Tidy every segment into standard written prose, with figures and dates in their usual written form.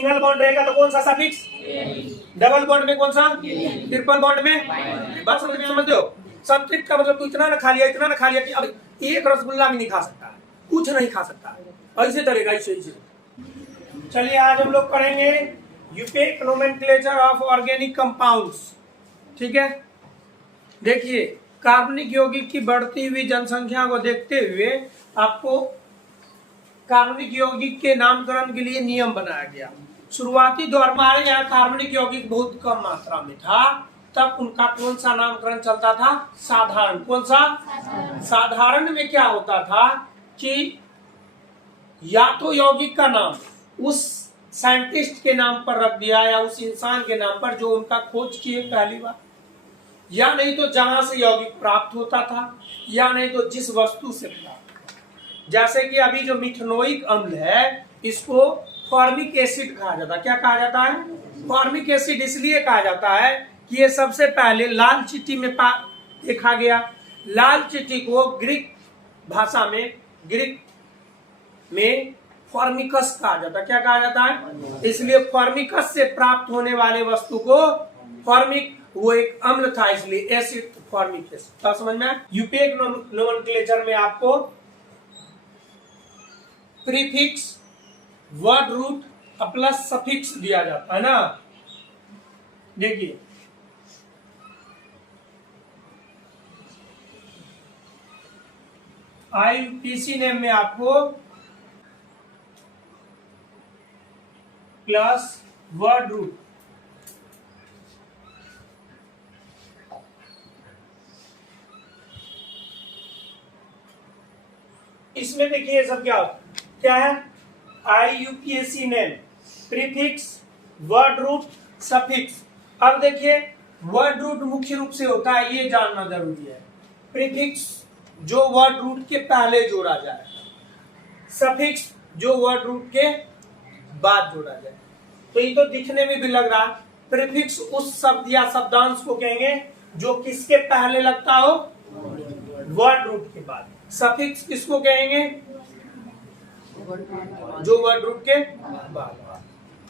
Single bond रहेगा तो कौन सा सफिक्स, डबल बॉन्ड में कौन सा, ट्रिपल बॉन्ड में। बात समझते हो? संतृप्त का मतलब तू इतना ना खा लिया, इतना ना खा लिया कि अब एक रसगुल्ला भी नहीं खा सकता, कुछ नहीं खा सकता, ऐसे चलेगा, ऐसे। चलिए आज हम लोग पढ़ेंगे यूपेक नोमेनक्लेचर ऑफ ऑर्गेनिक कंपाउंड्स। ठीक है, देखिए कार्बनिक यौगिक की बढ़ती हुई जनसंख्या को देखते हुए आपको कार्बनिक यौगिक के नामकरण के लिए नियम बनाया गया। शुरुआती दौर में हमारे यहाँ कार्बनिक यौगिक बहुत कम मात्रा में था, तब उनका कौन सा नामकरण चलता था, साधारण। कौन सा, साधारण में क्या होता था कि या तो यौगिक का नाम उस साइंटिस्ट के नाम पर रख दिया या उस इंसान के नाम पर जो उनका खोज किए पहली बार, या नहीं तो जहां से यौगिक प्राप्त होता था, या नहीं तो जिस वस्तु से प्राप्त। जैसे कि अभी जो मिथेनोइक अम्ल है इसको फॉर्मिक एसिड कहा जाता है। क्या कहा जाता है, फॉर्मिक एसिड इसलिए कहा जाता है कि ये सबसे पहले लाल चिट्ठी में देखा गया। लाल चिट्ठी को ग्रीक भाषा में, ग्रीक में फॉर्मिकस कहा जाता है। क्या कहा जाता है, इसलिए फॉर्मिकस से प्राप्त होने वाले वस्तु को फॉर्मिक, वो एक अम्ल था इसलिए एसिड, फॉर्मिक एसिड। तो समझ में, यूपेक नोमेनक्लेचर में आपको prefix, word root plus suffix दिया जाता है ना। देखिए आईयूपीसी नेम में आपको प्लस वर्ड रूट, इसमें देखिए सब क्या है, IUPAC name, prefix, word root, suffix. अब देखिए वर्ड रूट मुख्य रूप से होता है, ये जानना जरूरी है, प्रीफिक्स जो वर्ड रूट के पहले जोड़ा जाए, सफिक्स जो वर्ड रूट के बाद जोड़ा जाए। तो ये तो दिखने में भी लग रहा, प्रीफिक्स उस शब्द या शब्दांश को कहेंगे जो किसके पहले लगता हो, वर्ड रूट के बाद। सफिक्स किसको कहेंगे, जो वर्ड रूट के बाद।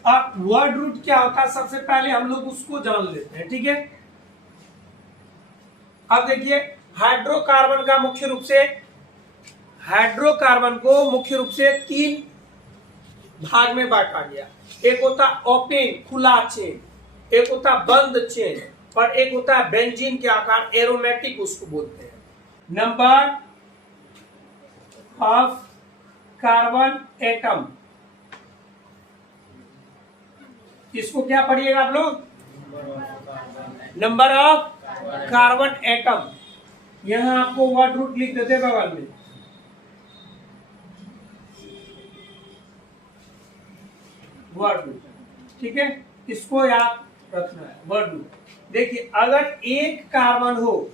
अब वर्ड रूट क्या होता है, सबसे पहले हम लोग उसको जान लेते हैं। ठीक है, अब देखिए हाइड्रोकार्बन का मुख्य रूप से, हाइड्रोकार्बन को मुख्य रूप से 3 भाग में बांटा गया। एक होता ओपन, खुला चेन, एक होता बंद चेन, और एक होता है बेंजीन के आकार, एरोमेटिक उसको बोलते हैं। नंबर ऑफ कार्बन एटम, इसको क्या पढ़िएगा आप लोग, नंबर ऑफ कार्बन एटम। यहां आपको वर्ड रूट लिख देते बगल में, वर्ड रूट। ठीक है, इसको याद रखना है, वर्ड रूट। देखिए अगर एक कार्बन हो,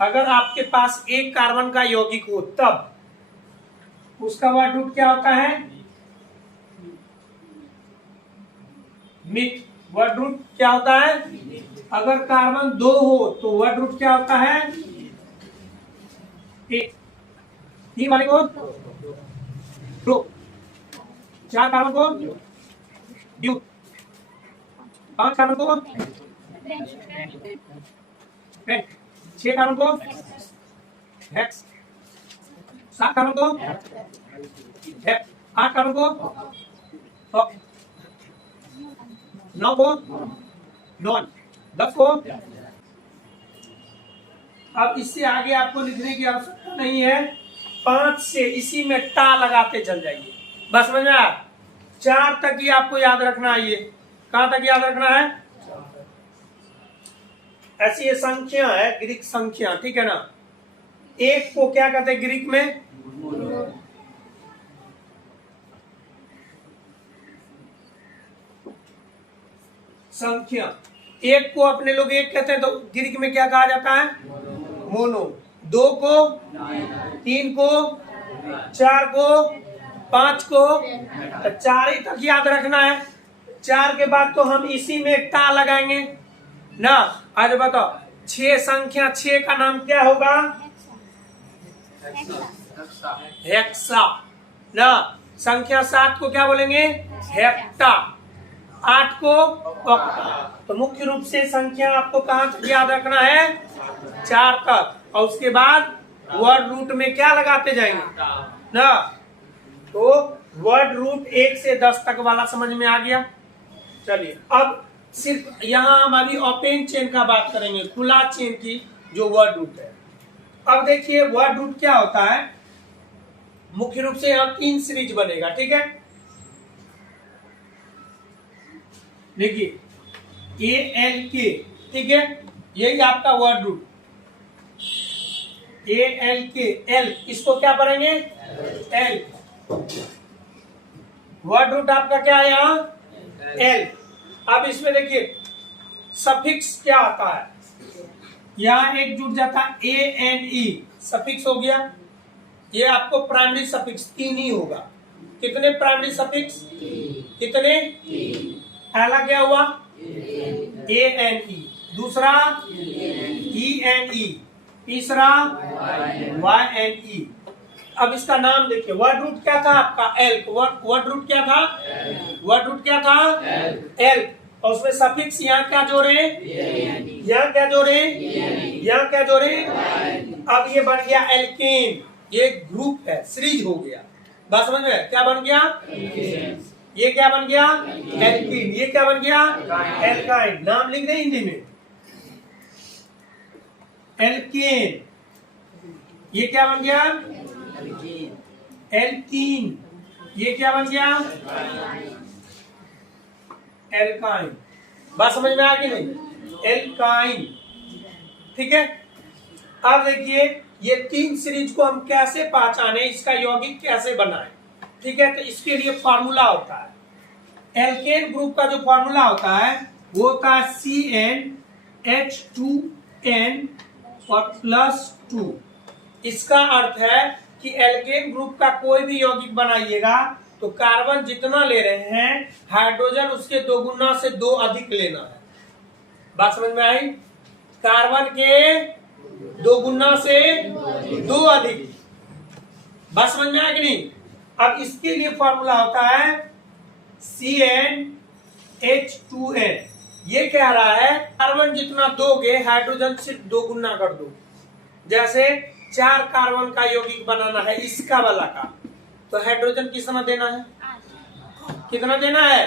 अगर आपके पास एक कार्बन का यौगिक हो तब उसका वर्ड रूट क्या होता है, मिथ। वर्ड रूट क्या होता है, अगर कार्बन 2 हो तो वर्ड रूट क्या होता है, 1। 3 वाले को 2, 4 कार्बन को ड्यूट, 5 कार्बन को 6 कार्बन को हेक्स, 7 कार्बन को हेक्स, 8 कार्बन को ऑक्ट, 9 को नॉन, 10 को। अब इससे आगे आपको लिखने की आवश्यकता नहीं है, 5 से इसी में टा लगाते चल जाइए, बस समझ में आया। 4 तक ही आपको याद रखना है, ये कहां तक याद रखना है, ऐसी ये संख्या है, ग्रीक संख्या। ठीक है ना, 1 को क्या कहते हैं ग्रीक में, संख्या। 1 को अपने लोग 1 कहते हैं, तो ग्रीक में क्या कहा जाता है, मोनो। 2 को, 3 को, 4 को, 5 को, 4 ही तक याद रखना है। 4 के बाद तो हम इसी में टा लगाएंगे ना। आज बताओ 6 संख्या, 6 का नाम क्या होगा, हेक्सा ना। संख्या 7 को क्या बोलेंगे, हेप्टा। 8 को ऑक्टा। तो मुख्य रूप से संख्या आपको कहां तक याद रखना है? 4 तक। और उसके बाद वर्ड रूट में क्या लगाते जाएंगे ना? तो वर्ड रूट 1 से 10 तक वाला समझ में आ गया। चलिए अब सिर्फ यहाँ हम अभी ओपन चेन का बात करेंगे, खुला चेन की जो वर्ड रूट है। अब देखिए वर्ड रूट क्या होता है। मुख्य रूप से यहाँ 3 सीरीज बनेगा, ठीक है। देखिए ALK, ठीक है, यही आपका वर्ड रूट ALK। एल इसको क्या पढ़ेंगे? एल। वर्ड रूट आपका क्या है यहाँ? एल। अब इसमें देखिए सफिक्स क्या आता है, यहाँ एक जुड़ जाता है ANE, सफिक्स हो गया। ये आपको प्राइमरी सफिक्स 3 ही होगा। कितने प्राइमरी सफिक्स? कितने? पहला क्या हुआ? ANE, दूसरा ENE, तीसरा YNE। अब इसका नाम देखिए, वर्ड रूट क्या था आपका? एल। वर्ड रूट क्या था? वर्ड रूट क्या था? एल। और उसमें सफिक्स यहाँ क्या जोड़े? यहाँ क्या जोड़े? यहाँ क्या जोड़े? अब ये बन गया एल्केन। ये ग्रुप है, सीरीज हो गया। बात समझ में? क्या बन गया? ये क्या बन गया? एल्कीन। ये क्या बन गया? एल्काइन। नाम लिख दे हिंदी में, एल्केन। ये क्या बन गया? एल्कीन। ये क्या बन गया? एल्काइन। बात समझ में आ गई नहीं? एल्काइन, ठीक है। अब देखिए ये 3 सीरीज को हम कैसे पहचाने, इसका यौगिक कैसे बनाएं, ठीक है। तो इसके लिए फॉर्मूला होता है। एल्केन ग्रुप का जो फॉर्मूला होता है वो होता है CnH2n और +2। इसका अर्थ है कि एल्केन ग्रुप का कोई भी यौगिक बनाइएगा तो कार्बन जितना ले रहे हैं हाइड्रोजन उसके 2 गुना से 2 अधिक लेना है। बात समझ में आई? कार्बन के 2 गुना से 2 अधिक। बात समझ में आया कि नहीं? अब इसके लिए फॉर्मूला होता है CnH2n। ये कह रहा है कार्बन जितना दोगे हाइड्रोजन सिर्फ 2 गुना कर दो। जैसे 4 कार्बन का यौगिक बनाना है इसका वाला का, तो हाइड्रोजन कितना देना है? कितना देना है?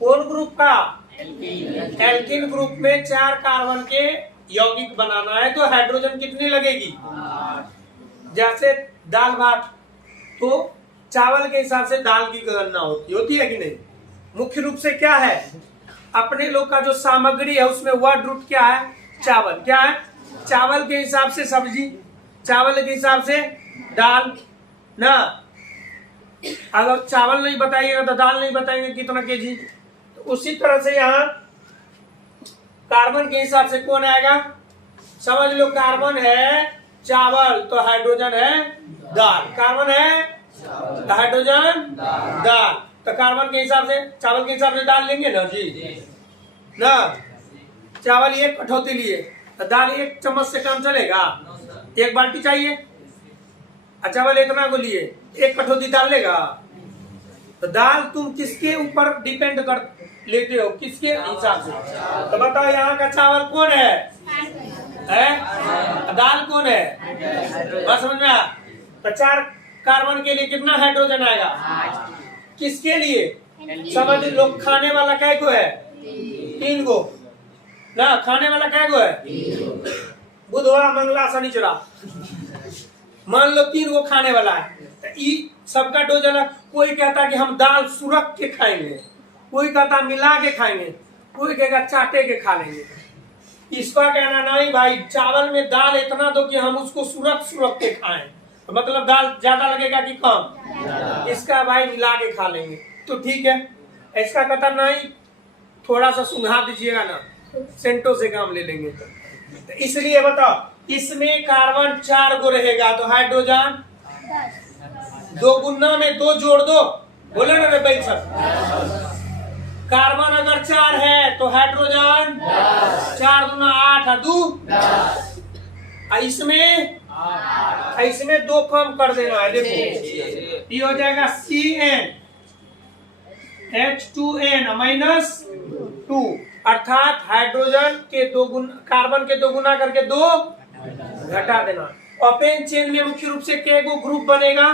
कौन ग्रुप का? एल्कीन ग्रुप में 4 कार्बन के यौगिक बनाना है तो हाइड्रोजन कितनी लगेगी? जैसे दाल भात, तो चावल के हिसाब से दाल की गणना होती है कि नहीं? मुख्य रूप से क्या है अपने लोग का जो सामग्री है उसमें वर्ड रूट क्या है? चावल। क्या है? चावल के हिसाब से सब्जी, चावल के हिसाब से दाल ना। अगर चावल नहीं बताइएगा तो दाल नहीं बताएंगे कितना केजी। तो उसी तरह से यहाँ कार्बन के हिसाब से कौन आएगा? समझ लो कार्बन है चावल तो हाइड्रोजन है दाल। कार्बन है तो हाइड्रोजन दाल। तो कार्बन के हिसाब से चावल के हिसाब से दाल लेंगे ना जी ना। चावल 1 कटौती लिए तो दाल 1 चम्मच से कम चलेगा? 1 बाल्टी चाहिए। चावल इतना को लिए 1 कटौती दाल लेगा? तो दाल तुम किसके ऊपर डिपेंड कर लेते हो? किसके हिसाब से? तो बताओ यहाँ का चावल कौन है? दाल कौन है? बस समझ में आ? तो 4 कार्बन के लिए कितना हाइड्रोजन आएगा? किसके लिए? समझ लो खाने वाला कै को है? 3 गो ना। खाने वाला कै गो है? बुधवार मंगला शनिचरा, मान लो 3 गो खाने वाला है। तो सबका डोज अलग। कोई कहता कि हम दाल सुरख के खाएंगे, कोई कहता मिला के खाएंगे, कोई कहेगा चाटे के खा लेंगे। इसका कहना नहीं भाई, चावल में दाल इतना दो कि हम उसको सुरख के खाएं। तो मतलब दाल ज्यादा लगेगा कि कम? इसका भाई मिला के खा लेंगे तो ठीक है। इसका कहता नहीं थोड़ा सा सुंघा दीजिएगा ना, सेंटो से काम ले लेंगे। तो इसलिए बताओ इसमें कार्बन 4 गो रहेगा तो हाइड्रोजन 2 गुना में 2 जोड़ दो। बोले ना भाई सर, कार्बन अगर 4 है तो हाइड्रोजन 4 दूना 8 है 2। इसमें 2 कम कर देना है। देखो ये हो जाएगा H2N -2, अर्थात हाइड्रोजन के दो गुना, कार्बन के दो गुना करके दो घटा देना। ओपेन चेन में मुख्य रूप से के गो ग्रुप बनेगा?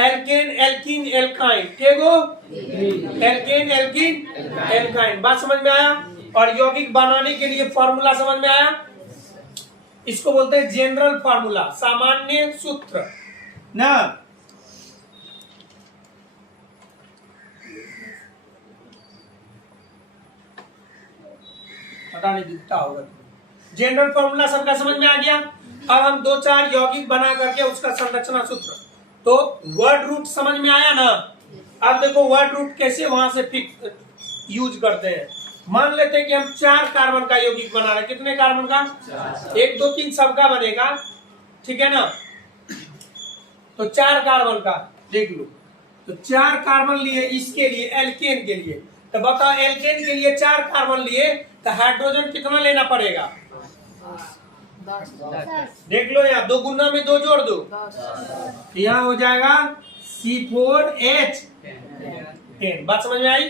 Alkane, alkene, alkyne. के गो? Alkene, alkene, alkyne. बात समझ में आया? और यौगिक बनाने के लिए फॉर्मूला समझ में आया? इसको बोलते हैं जनरल फॉर्मूला, सामान्य सूत्र ना। पता नहीं दिखता होगा। जनरल फॉर्मूला सबका समझ में आ गया। अब हम दो चार यौगिक बना करके उसका संरचना सूत्र, तो वर्ड रूट समझ में आया ना। अब देखो वर्ड रूट कैसे वहां से फिक्स यूज करते हैं। मान लेते हैं कि हम 4 कार्बन का यौगिक बना रहे हैं। कितने कार्बन का? 1 2 3 सबका बनेगा, ठीक है ना। तो 4 कार्बन का देख लो, तो 4 कार्बन लिए इसके लिए, एल्केन के लिए। तो बताओ एल्केन के लिए 4 कार्बन लिए तो हाइड्रोजन कितना लेना पड़ेगा? 10। देख लो यहाँ 2 गुना में 2 जोड़ दो, यहाँ हो जाएगा C4H10। बात समझ में आई?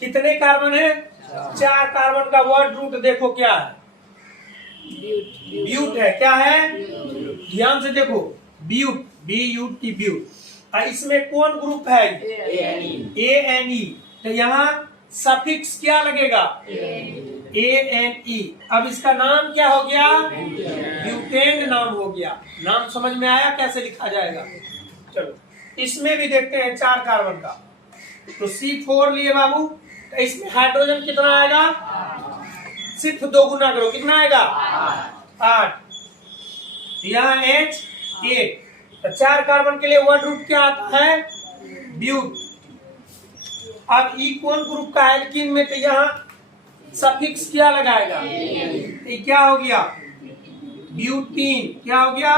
कितने कार्बन है? 4 कार्बन का वर्ड रूट देखो क्या है? ब्यूट है। क्या है? ध्यान से देखो, ब्यूट, BUT, ब्यूट। इसमें कौन ग्रुप है? ANE। तो यहाँ सफिक्स क्या लगेगा? ANE। अब इसका नाम क्या हो गया? ब्यूटेन नाम हो गया। नाम समझ में आया कैसे लिखा जाएगा? चलो इसमें भी देखते हैं 4 कार्बन का। तो C4 लिए बाबू, तो इसमें हाइड्रोजन कितना आएगा? सिर्फ 2 गुना करो, कितना आएगा? 8। यहाँ H8। तो 4 कार्बन के लिए वर्ड रूट क्या आता है? ब्यूट। अब ई कौन ग्रुप का है? एल्कीन में, तो यहाँ सफिक्स क्या लगाएगा? ये क्या हो गया? ब्यूटीन। क्या हो गया?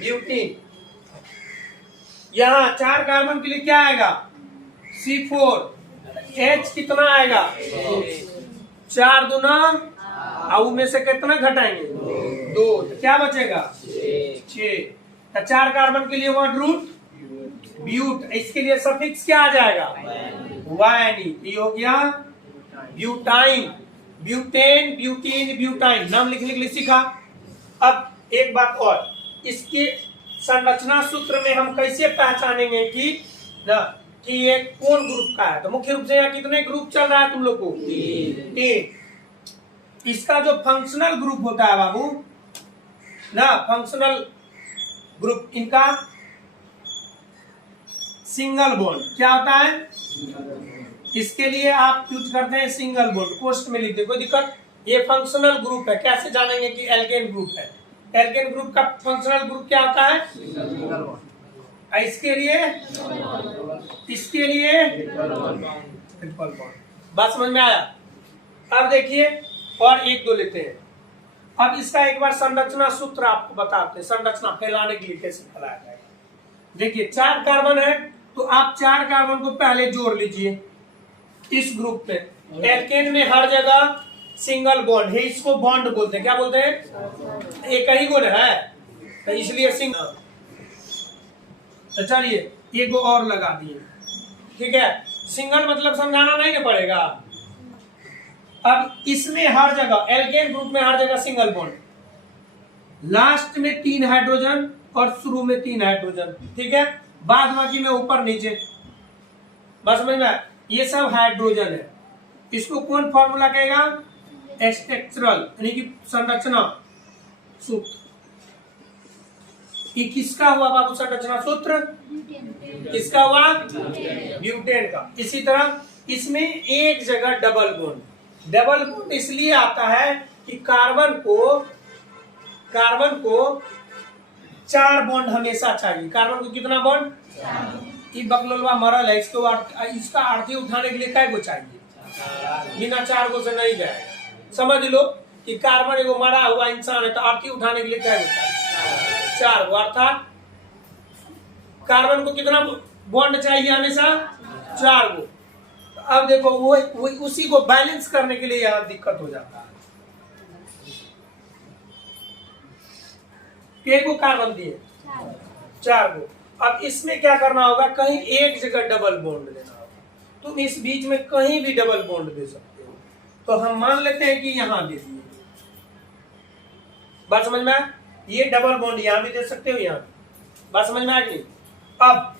ब्यूटीन। यहाँ 4 कार्बन के लिए क्या आएगा? C4। H कितना आएगा? 4 दूना, और में से कितना घटाएंगे? 2। तो क्या बचेगा? 6। तो 4 कार्बन के लिए वर्ड रूट ब्यूट। इसके लिए सफिक्स क्या आ जाएगा? YNE। ये हो गया ब्यूटाइन, ब्यूटेन, ब्यूटीन, ब्यूटाइन। नाम लिख लिख सीखा। अब एक बात और, इसके संरचना सूत्र में हम कैसे पहचानेंगे कि ना कि ये कौन ग्रुप का है? तो मुख्य रूप से यहाँ कितने ग्रुप चल रहा है तुम लोग को? 3। इसका जो फंक्शनल ग्रुप होता है बाबू ना, फंक्शनल ग्रुप इनका सिंगल बॉन्ड क्या होता है? इसके लिए आप यूज करते हैं सिंगल बॉन्ड। पोस्ट में लिख दे, कोई दिक्कत? ये फंक्शनल ग्रुप है। कैसे जानेंगे कि एल्केन ग्रुप है? एल्केन ग्रुप का फंक्शनल ग्रुप क्या होता है? इसके लिए, इसके लिए ट्रिपल बॉन्ड। बात समझ में आया? अब देखिए और 1 2 लेते हैं। अब इसका एक बार संरचना सूत्र आपको बताते हैं, संरचना फैलाने के लिए कैसे फैलाया जाएगा। देखिए 4 कार्बन है, तो आप 4 कार्बन को पहले जोड़ लीजिए इस ग्रुप में। एल्केन में हर जगह सिंगल बॉन्ड है, इसको बॉन्ड बोलते हैं। क्या बोलते हैं? एक ही गुण है, तो इसलिए सिंगल। तो चलिए 1 और लगा दिए, ठीक है। सिंगल मतलब समझाना नहीं ना पड़ेगा। अब इसमें हर जगह, एल्केन ग्रुप में हर जगह सिंगल बॉन्ड, लास्ट में 3 हाइड्रोजन और शुरू में 3 हाइड्रोजन, ठीक है। बाद बाकी में ऊपर नीचे। बस समझ में? ये सब हाइड्रोजन है। इसको कौन फॉर्मूला कहेगा? स्ट्रक्चरल, यानी कि संरचना सूत्र। ये किसका हुआ बाबू संरचना सूत्र? किसका हुआ? ब्यूटेन का। इसी तरह इसमें एक जगह डबल बॉन्ड। डबल बॉन्ड इसलिए आता है कि कार्बन को 4 बॉन्ड हमेशा चाहिए। कार्बन को कितना बॉन्ड? ये बकलोलवा मरल है, इसका अर्थी उठाने के लिए कै गो चाहिए? बिना 4 गो से नहीं जाएगा। समझ लो कि कार्बन एगो मरा हुआ इंसान है, तो अर्थी उठाने के लिए कै गो चाहिए? 4 गो। अर्थात कार्बन को कितना बॉन्ड चाहिए? हमेशा 4 गो। अब देखो वो उसी को बैलेंस करने के लिए यहाँ दिक्कत हो जाता है। के को कार्बन दिए? 4 गो। अब इसमें क्या करना होगा? कहीं एक जगह डबल बॉन्ड लेना होगा। तुम इस बीच में कहीं भी डबल बॉन्ड दे सकते हो। तो हम मान लेते हैं कि यहां दे दिए, बात समझ में आया? ये डबल बॉन्ड यहां भी दे सकते हो, यहां भी। बात समझ में आ गई? अब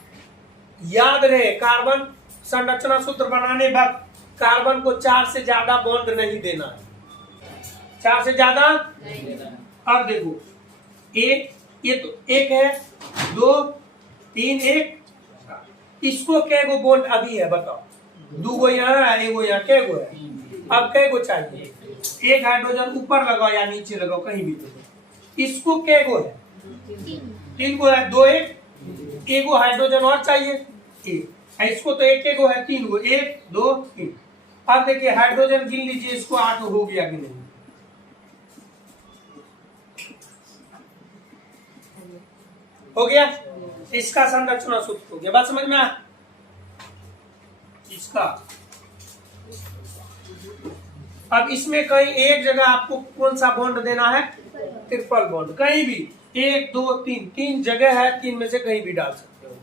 याद रहे, कार्बन संरचना सूत्र बनाने वक्त कार्बन को 4 से ज्यादा बॉन्ड नहीं देना है, 4 से ज्यादा नहीं देना। अब देखो, एक, ये तो एक है, 2 3 1, इसको कै गो बॉन्ड अभी है बताओ? 2 गो यहाँ है, 1 गो यहाँ, कै गो है? अब कै गो चाहिए? एक हाइड्रोजन ऊपर लगाओ या नीचे लगाओ, कहीं भी तो। इसको कै गो है? 3 गो है, 2 1, 1 गो हाइड्रोजन और चाहिए, 1। इसको तो 1 गो है, 3 गो, 1 2 3। अब देखिए हाइड्रोजन गिन लीजिए, इसको 8 हो गया कि नहीं? हो गया। इसका संरचना सूत्र हो गया, बात समझ में आ? इसका अब इसमें कहीं एक जगह आपको कौन सा बॉन्ड देना है? Triple bond. कहीं भी 1 2 3 3 जगह है, 3 में से कहीं भी डाल सकते हो।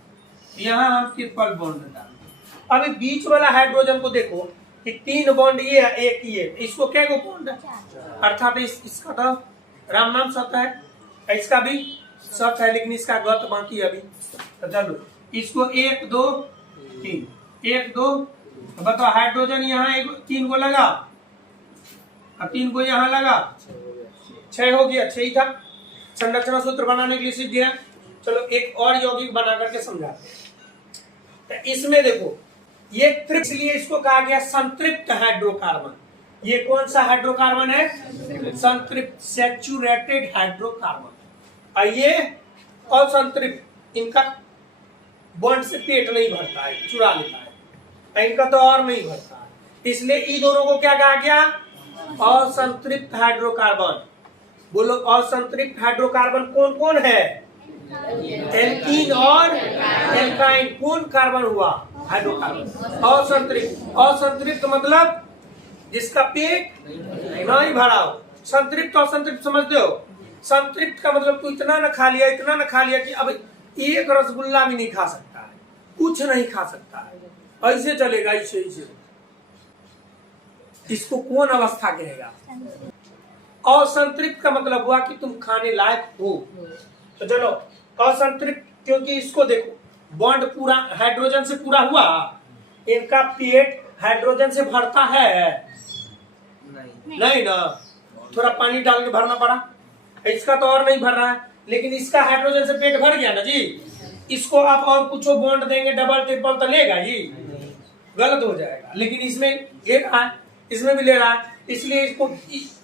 यहां हम ट्रिपल बॉन्ड डालेंगे। अब बीच वाला हाइड्रोजन को देखो कि 3 बॉन्ड ये है, 1 ये, इसको क्या गो बॉन्ड है? अर्थात इसका तो राम नाम सत है, इसका भी सत है, लेकिन इसका गत बाकी अभी। तो चलो इसको 1 2 3, 1 2, बताओ हाइड्रोजन यहाँ 3 गो लगा, अब 3 गो यहाँ लगा, 6 हो गया। 6 ही था, संरचना सूत्र बनाने के लिए सीख दिया। चलो एक और यौगिक बना करके समझाते हैं। तो इसमें देखो, ये त्रिप्स, लिए इसको कहा गया संतृप्त हाइड्रोकार्बन। ये कौन सा हाइड्रोकार्बन है? संतृप्त, सैचुरेटेड हाइड्रोकार्बन। ये असंतृप्त, इनका बॉन्ड से पेट नहीं भरता है, चुरा लेता है, इनका तो और नहीं भरता है, इसलिए इन दोनों को क्या कहा गया? असंतृप्त हाइड्रोकार्बन। बोलो, असंतृप्त हाइड्रोकार्बन कौन कौन है? एल्कीन और एल्काइन। कौन कार्बन हुआ? हाइड्रोकार्बन। असंतृप्त, असंतृप्त मतलब जिसका पेट नहीं भरा हो। संतृप्त और असंतृप्त समझते हो? संतृप्त का मतलब तू इतना न खा लिया, इतना न खा लिया कि अब एक रसगुल्ला भी नहीं खा सकता है, कुछ नहीं खा सकता है, ऐसे चलेगा, ऐसे ऐसे। इसको कौन अवस्था कहेगा? असंतृप्त का मतलब हुआ कि तुम खाने लायक हो। तो चलो असंतृप्त, क्योंकि इसको देखो, बॉन्ड पूरा हाइड्रोजन से पूरा हुआ, इनका पेट हाइड्रोजन से भरता है नहीं ना, थोड़ा पानी डाल के भरना पड़ा। इसका तो और नहीं भर रहा है, लेकिन इसका हाइड्रोजन से पेट भर गया ना जी। इसको आप और कुछ बॉन्ड देंगे, डबल ट्रिपल, तो लेगा ये? गलत हो जाएगा। लेकिन इसमें ले रहा है, इसमें भी ले रहा है, इसलिए इसको,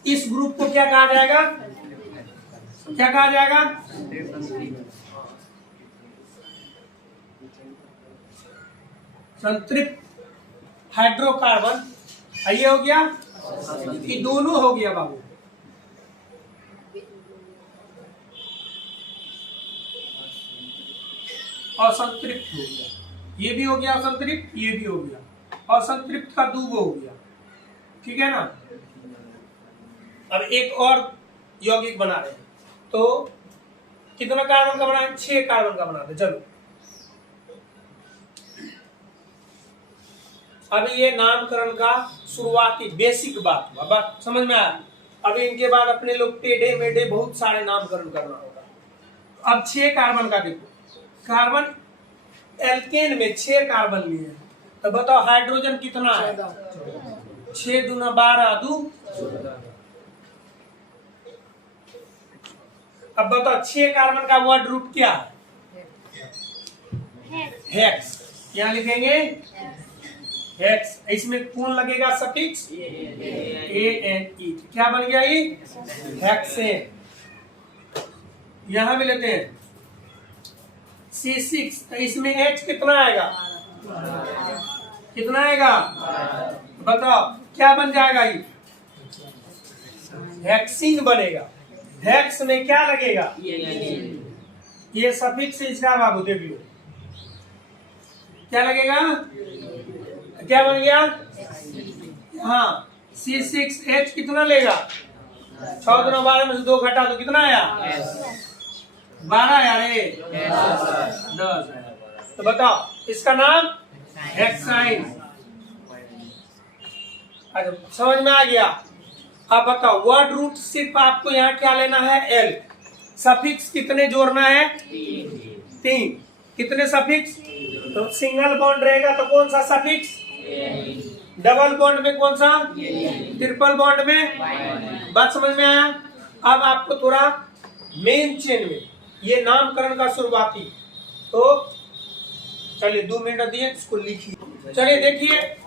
इस ग्रुप को क्या कहा जाएगा? क्या कहा जाएगा? संतृप्त हाइड्रोकार्बन। ये हो गया, ये दोनों हो गया बाबू। असंतृप्त हो गया, ये भी हो गया असंतृप्त, ये भी हो गया असंतृप्त का 2 हो गया, ठीक है ना। अब एक और यौगिक बना रहे हैं, तो कितना कार्बन का बनाए? 6 कार्बन का बनाते। चलो अभी ये नामकरण का शुरुआती बेसिक बात हुआ, बात समझ में आया? अभी इनके बाद अपने लोग टेढ़े मेढ़े बहुत सारे नामकरण करना होगा। अब 6 कार्बन का देखो, कार्बन एल्केन में 6 कार्बन लिए हैं, तो बताओ हाइड्रोजन कितना है? 6 दूना 12 2। अब बताओ 6 कार्बन का वर्ड रूट क्या है? हेक्स। यहाँ लिखेंगे हेक्स। इसमें कौन लगेगा? Suffix ANE। क्या बन गया ये? हेक्सेन। यहां भी लेते हैं C6, तो इसमें H कितना आएगा? कितना आएगा? बताओ क्या बन जाएगा? ये हेक्सिन बनेगा। हेक्स में क्या लगेगा? ये सफिक्स इसका बाबू देख लो, क्या लगेगा? क्या बन गया? हाँ, C6H कितना लेगा? 6 दूना 12 में से 2 घटा तो कितना आया? 12 आया रे, 10 आया। तो बताओ इसका नाम हेक्साइन। अच्छा समझ में आ गया। अब बताओ वर्ड रूट सिर्फ आपको यहाँ क्या लेना है, एल। सफिक्स कितने जोड़ना है, 3। कितने सफिक्स, तो सिंगल बॉन्ड रहेगा तो कौन सा सफिक्स, डबल बॉन्ड में कौन सा, ट्रिपल बॉन्ड में। बात समझ में आया। अब आपको थोड़ा मेन चेन में ये नामकरण का शुरुआती, तो चलिए 2 मिनट दिए, इसको लिखिए। चलिए देखिए,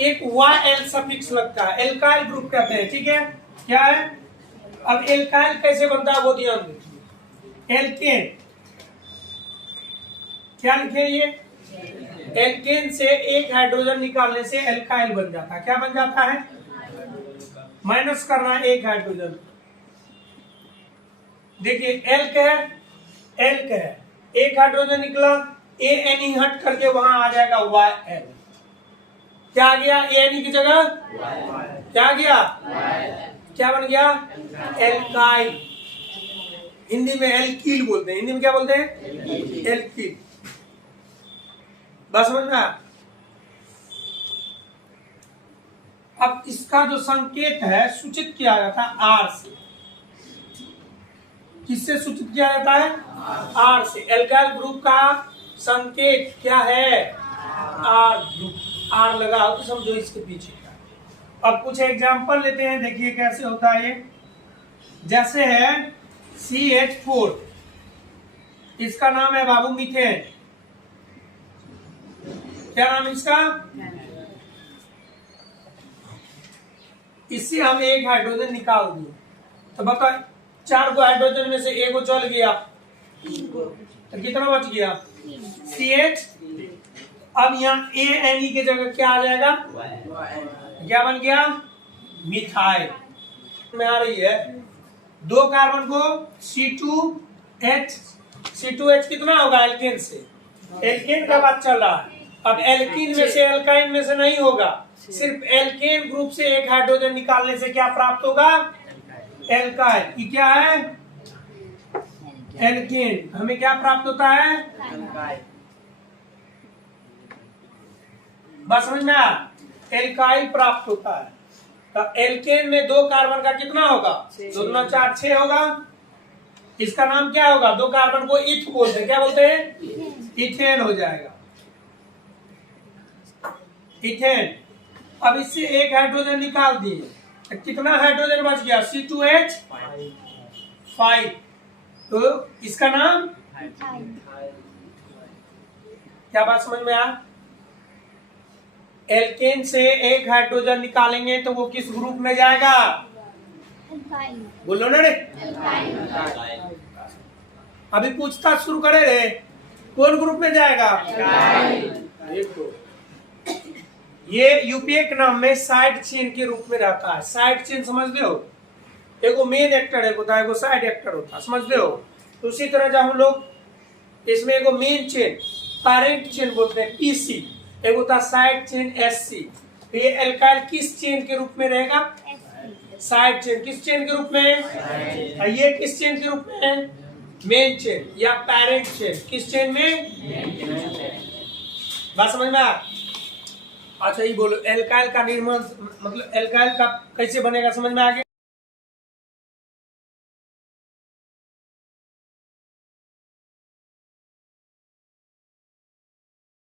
एक YL सफिक्स लगता है, एल्काइल ग्रुप कहते हैं, ठीक है, क्या है। अब एल्काइल कैसे बनता है वो ध्यान देखिए। एल्केन, क्या लिखे ये, एल्केन से एक हाइड्रोजन निकालने से एल्काइल बन जाता है। क्या बन जाता है, माइनस करना है एक हाइड्रोजन। देखिए एल का है, एल का है, एक हाइड्रोजन निकला, ANE हट करके वहां आ जाएगा YL। क्या आ गया, ANE की जगह क्या आ गया, क्या बन गया, एल्काइल। हिंदी में एल्कील बोलते हैं, हिंदी में क्या बोलते हैं, एल्कील। बस समझ में आया। अब इसका जो संकेत है सूचित किया जाता है R से। किससे सूचित किया जाता है, R से। एल्काइल ग्रुप का संकेत क्या है, R ग्रुप। R लगा हो तो समझो इसके पीछे का। अब कुछ एग्जांपल लेते हैं, देखिए कैसे होता है ये। जैसे है CH4, इसका नाम है बाबू मीथेन। क्या नाम इसका, इससे हम एक हाइड्रोजन निकाल दिए, तो बताओ 4 को हाइड्रोजन में से एक को चल गया तो कितना बच गया, CH। अब यहाँ ANE की जगह क्या आ जाएगा, क्या बन गया, मिथाइल। में आ रही है 2 कार्बन को C2H, C2H कितना होगा एल्केन से, एल्केन का बात चल रहा है। अब एल्कीन में से एल्काइन में से नहीं होगा, सिर्फ एल्केन ग्रुप से एक हाइड्रोजन निकालने से क्या प्राप्त होगा, एल्काइल। ये क्या है, एल्केन। हमें क्या प्राप्त होता है, बस समझ में आया, एल्काइल प्राप्त होता है। तो एल्केन में 2 कार्बन का कितना होगा, 2 दूना 4, 6 होगा। इसका नाम क्या होगा, 2 कार्बन को इथ बोलते हैं, क्या बोलते हैं, इथेन हो जाएगा, इथेन। अब इससे एक हाइड्रोजन निकाल दिए, तो कितना हाइड्रोजन बच गया, C2H5। तो इसका नाम, क्या बात समझ में आया। एल्केन से एक हाइड्रोजन निकालेंगे तो वो किस ग्रुप में जाएगा, बोलो ना रे। अभी पूछताछ शुरू करे रे, कौन ग्रुप में जाएगा, देखो ये यूपीए के नाम में साइड चेन के रूप में रहता है। साइड चेन समझते हो, एगो मेन एक्टर होता है, एगो साइड एक्टर होता है, समझते हो। तो उसी तरह जब हम लोग इसमें एगो मेन चेन पैरेंट चेन बोलते हैं PC, एगो होता साइड चेन SC। तो ये एल्काइल किस चेन के रूप में रहेगा, साइड चेन। किस चेन के रूप में, ये किस चेन के रूप में, मेन चेन या पैरेंट चेन। किस चेन में, बात समझ में आया। अच्छा ये बोलो एल्काइल का निर्माण, मतलब एल्काइल का कैसे बनेगा, समझ में आ गया।